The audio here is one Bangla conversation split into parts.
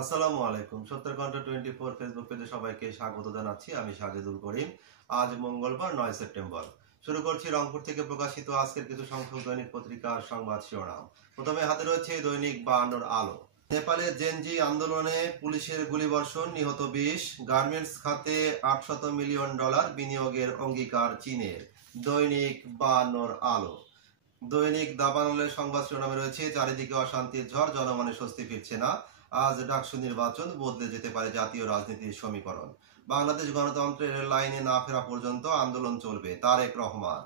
আসসালামু আলাইকুম। সত্তর ঘন্টা 24 ফেসবুক পেজে সবাইকে স্বাগত জানাচ্ছি। আমি সাজেদুল করিম। আজ মঙ্গলবার 9 সেপ্টেম্বর। শুরু করছি রংপুর থেকে প্রকাশিত আজকের কিছু সংখ্যক দৈনিক পত্রিকার সংবাদ শিরোনাম। প্রথমে হাতে রয়েছে দৈনিক 52 আলো। নেপালের জেনজি আন্দোলনে পুলিশের গুলিবর্ষণ, নিহত 20। গার্মেন্টস খাতে $800 মিলিয়ন বিনিয়োগের অঙ্গীকার চীনের। দৈনিক 52 আলো। দৈনিক দাবানলের সংবাদ শিরোনামে রয়েছে চারিদিকে অশান্তির ঝড়, জনমনে স্বস্তি ফিরছে না। আজ ডাকসু নির্বাচন, বদলে যেতে পারে জাতীয় রাজনীতির সমীকরণ। বাংলাদেশ গণতন্ত্রের লাইনে না ফেরা পর্যন্ত আন্দোলন চলবে, তারেক রহমান।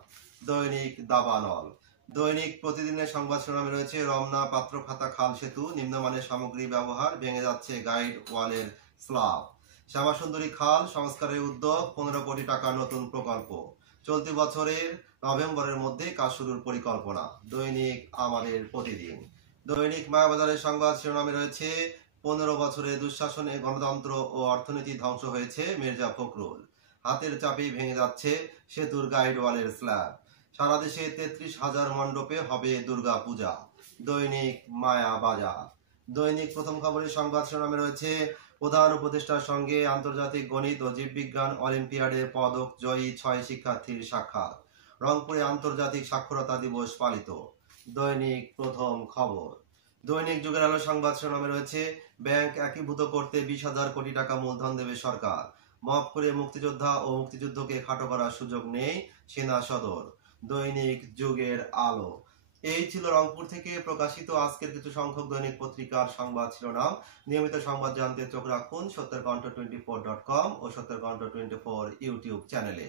দৈনিক দাবানল। দৈনিক প্রতিদিনের সংবাদ শিরোনামে রয়েছে রমনা পাত্রখাতা খাল সেতু, নিম্নমানের সামগ্রী ব্যবহার, ভেঙে যাচ্ছে গাইড ওয়ালের স্ল্যাব। শ্যামাসুন্দরী খাল সংস্কারের উদ্যোগ, 15 কোটি টাকা নতুন প্রকল্প। চলতি বছরের নভেম্বরের মধ্যে কাজ শুরুর পরিকল্পনা। দৈনিক আমাদের প্রতিদিন। দৈনিক মায়াবাজারের সংবাদ শিরোনামে রয়েছে 15 বছরের দুঃশাসনে গণতন্ত্র ও অর্থনীতি ধ্বংস হয়েছে, মির্জা ফখরুল। হাতের চাপেই ভেঙে যাচ্ছে সেতুর গাইড ওয়ালের স্ল্যাব। সারা দেশে 33,000 মণ্ডপে হবে দুর্গা পূজা। দৈনিক মায়াবাজার। দৈনিক প্রথম খবরের সংবাদ শিরোনামে রয়েছে প্রধান উপদেষ্টার সঙ্গে আন্তর্জাতিক গণিত ও জীববিজ্ঞান অলিম্পিয়াডের পদক জয়ী 6 শিক্ষার্থীর সাক্ষাৎ। রংপুরে আন্তর্জাতিক সাক্ষরতা দিবস পালিত। দৈনিক প্রথম খবর। দৈনিক যুগের আলো সংবাদ শিরোনামে রয়েছে ব্যাংক একীভূত করতে 20,000 কোটি টাকা মূলধন দেবে সরকার। মপ করে মুক্তিযোদ্ধা ও মুক্তিযুদ্ধকে খাটো করার সুযোগ নেই, সেনা সদর। দৈনিক যুগের আলো। এই ছিল রংপুর থেকে প্রকাশিত আজকের কিছু সংখ্যক দৈনিক পত্রিকার সংবাদ শিরোনাম। নিয়মিত সংবাদ জানতে চোখ রাখুন সত্যের কণ্ঠ 24.com ও সত্যের কণ্ঠ 24 ইউটিউব চ্যানেলে।